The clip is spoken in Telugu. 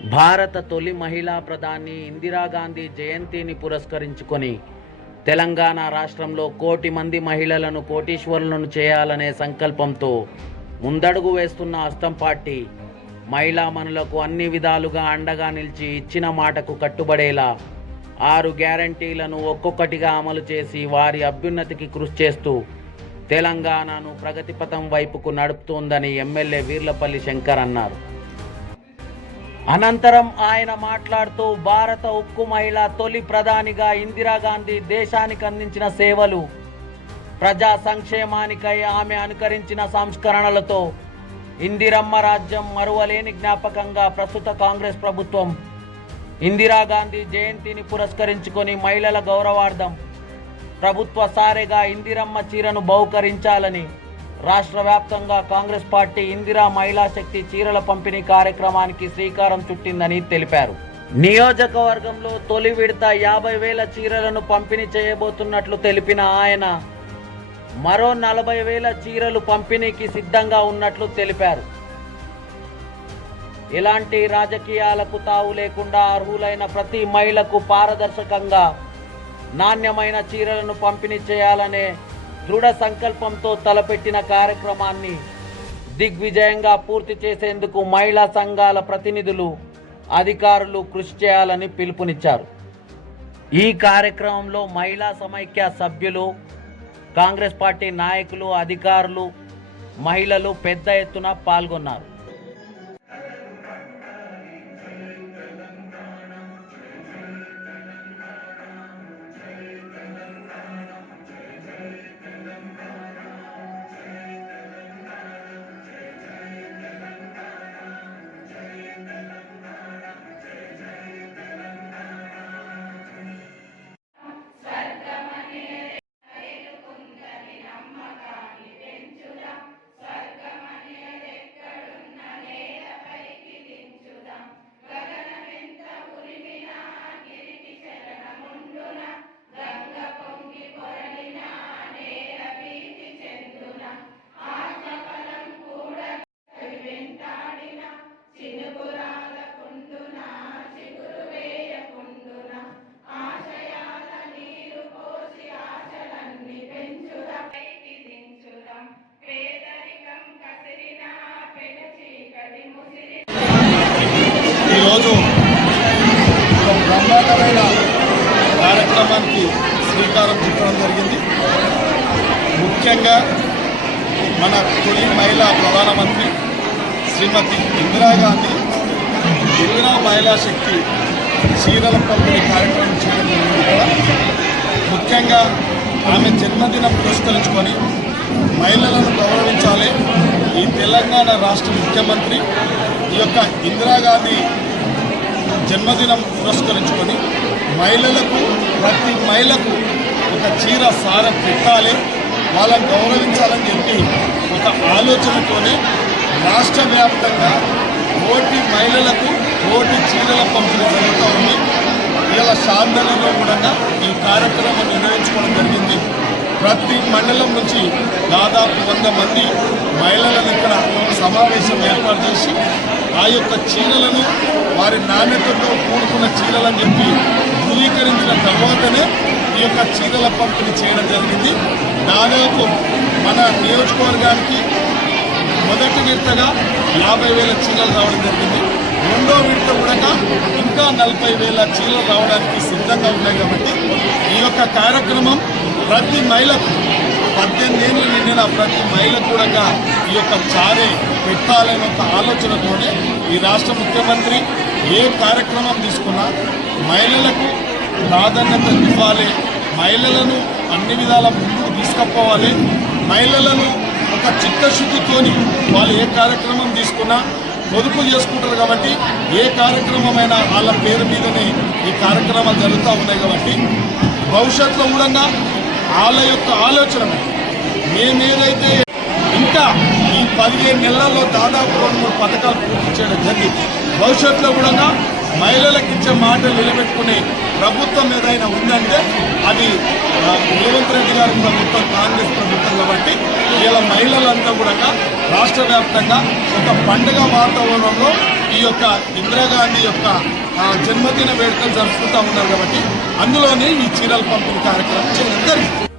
భారత తొలి మహిళా ప్రధాని ఇందిరాగాంధీ జయంతిని పురస్కరించుకొని తెలంగాణ రాష్ట్రంలో కోటి మంది మహిళలను కోటీశ్వరులను చేయాలనే సంకల్పంతో ముందడుగు వేస్తున్న అస్తం పార్టీ మహిళా మనులకు అన్ని విధాలుగా అండగా నిలిచి ఇచ్చిన మాటకు కట్టుబడేలా ఆరు గ్యారంటీలను ఒక్కొక్కటిగా అమలు చేసి వారి అభ్యున్నతికి కృషి చేస్తూ తెలంగాణను ప్రగతిపథం వైపుకు నడుపుతోందని ఎమ్మెల్యే వీర్లపల్లి శంకర్ అన్నారు. అనంతరం ఆయన మాట్లాడుతూ భారత ఉక్కు మహిళ తొలి ప్రధానిగా ఇందిరాగాంధీ దేశానికి అందించిన సేవలు ప్రజా సంక్షేమానికై ఆమె అనుకరించిన సంస్కరణలతో ఇందిరమ్మ రాజ్యం మరువలేని జ్ఞాపకంగా ప్రస్తుత కాంగ్రెస్ ప్రభుత్వం ఇందిరాగాంధీ జయంతిని పురస్కరించుకొని మహిళల గౌరవార్థం ప్రభుత్వ సారెగా ఇందిరమ్మ చీరను బహుకరించాలని రాష్ట్ర వ్యాప్తంగా కాంగ్రెస్ పార్టీ ఇందిరా మహిళా శక్తి చీరల పంపిణీ కార్యక్రమానికి శ్రీకారం చుట్టిందని తెలిపారు. నియోజకవర్గంలో తొలి విడత యాభై వేల చీరలను పంపిణీ చేయబోతున్నట్లు తెలిపిన ఆయన మరో నలభై వేల చీరలు పంపిణీకి సిద్ధంగా ఉన్నట్లు తెలిపారు. ఎలాంటి రాజకీయాలకు తావు లేకుండా అర్హులైన ప్రతి మహిళకు పారదర్శకంగా నాణ్యమైన చీరలను పంపిణీ చేయాలనే దృఢ సంకల్పంతో తలపెట్టిన కార్యక్రమాన్ని దిగ్విజయంగా పూర్తి చేసేందుకు మహిళా సంఘాల ప్రతినిధులు అధికారులు కృషి చేయాలని పిలుపునిచ్చారు. ఈ కార్యక్రమంలో మహిళా సమైక్య సభ్యులు కాంగ్రెస్ పార్టీ నాయకులు అధికారులు మహిళలు పెద్ద ఎత్తున పాల్గొన్నారు. కార్యక్రమానికి శ్రీకారం చుట్టడం జరిగింది. ముఖ్యంగా మన తొలి మహిళా ప్రధానమంత్రి శ్రీమతి ఇందిరాగాంధీ ఇందిరా మహిళా శక్తి చీరల పంపిణీ కార్యక్రమం చేయడం జరిగింది కూడా ముఖ్యంగా ఆమె జన్మదినం పురస్కరించుకొని మహిళలను గౌరవించాలి. ఈ తెలంగాణ రాష్ట్ర ముఖ్యమంత్రి ఈ యొక్క ఇందిరాగాంధీ జన్మదినం పురస్కరించుకొని మహిళలకు ప్రతి మహిళకు ఒక చీర సారం పెట్టాలి. వాళ్ళని గౌరవించాలని చెప్పి ఒక ఆలోచనతోనే రాష్ట్ర వ్యాప్తంగా కోటి మహిళలకు కోటి చీరల పంపిణీ జరుగుతూ ఉంది. ఇలా సాధనలో కూడా ఈ కార్యక్రమం నిర్వహించుకోవడం జరిగింది. ప్రతి మండలం నుంచి దాదాపు వంద మంది మహిళలను ఇక్కడ సమావేశం ఏర్పాటు చేసి ఆ యొక్క చీరలను వారి నాణ్యతతో కూడుకున్న చీరలని చెప్పి ధృవీకరించిన తర్వాతనే ఈ యొక్క చీరల పంపిణీ చేయడం జరిగింది. దాదాపు మన నియోజకవర్గానికి మొదటి విడతగా యాభై వేల చీరలు రావడం జరిగింది. రెండో విడత కూడా ఇంకా నలభై వేల చీరలు రావడానికి సిద్ధంగా ఉన్నాయి కాబట్టి ఈ యొక్క కార్యక్రమం ప్రతి మహిళకు పద్దెనిమిది ఏళ్ళు నిండిన ప్రతి మహిళకు కూడా ఈ యొక్క చారే పెట్టాలనే ఒక ఆలోచనతోనే ఈ రాష్ట్ర ముఖ్యమంత్రి ఏ కార్యక్రమం తీసుకున్నా మహిళలకు ప్రాధాన్యత ఇవ్వాలి. మహిళలను అన్ని విధాల ముందుకు తీసుకుపోవాలి. మహిళలను ఒక చిత్తశుద్ధితోని వాళ్ళు ఏ కార్యక్రమం తీసుకున్నా పొదుపు చేసుకుంటారు కాబట్టి ఏ కార్యక్రమమైనా వాళ్ళ పేరు మీదనే ఈ కార్యక్రమాలు జరుగుతూ ఉన్నాయి కాబట్టి భవిష్యత్తులో కూడా వాళ్ళ యొక్క ఆలోచన మేమేదైతే ఇంకా ఈ పదిహేను నెలల్లో దాదాపు రెండు మూడు పథకాలు పూర్తి చేయడం జరిగింది. భవిష్యత్తులో కూడా మహిళలకు ఇచ్చే మాటలు నిలబెట్టుకునే ప్రభుత్వం ఏదైనా ఉందంటే అది రేవంత్ రెడ్డి గారి ప్రభుత్వం కాంగ్రెస్ ప్రభుత్వం కాబట్టి ఇలా మహిళలంతా కూడా రాష్ట్ర వ్యాప్తంగా ఒక పండుగ వాతావరణంలో ఈ యొక్క ఇందిరాగాంధీ యొక్క జన్మదిన వేడుకలు జరుపుకుంటూ ఉన్నారు కాబట్టి అందులోనే ఈ చీరల పంపిణీ కార్యక్రమం చేయడం జరిగింది.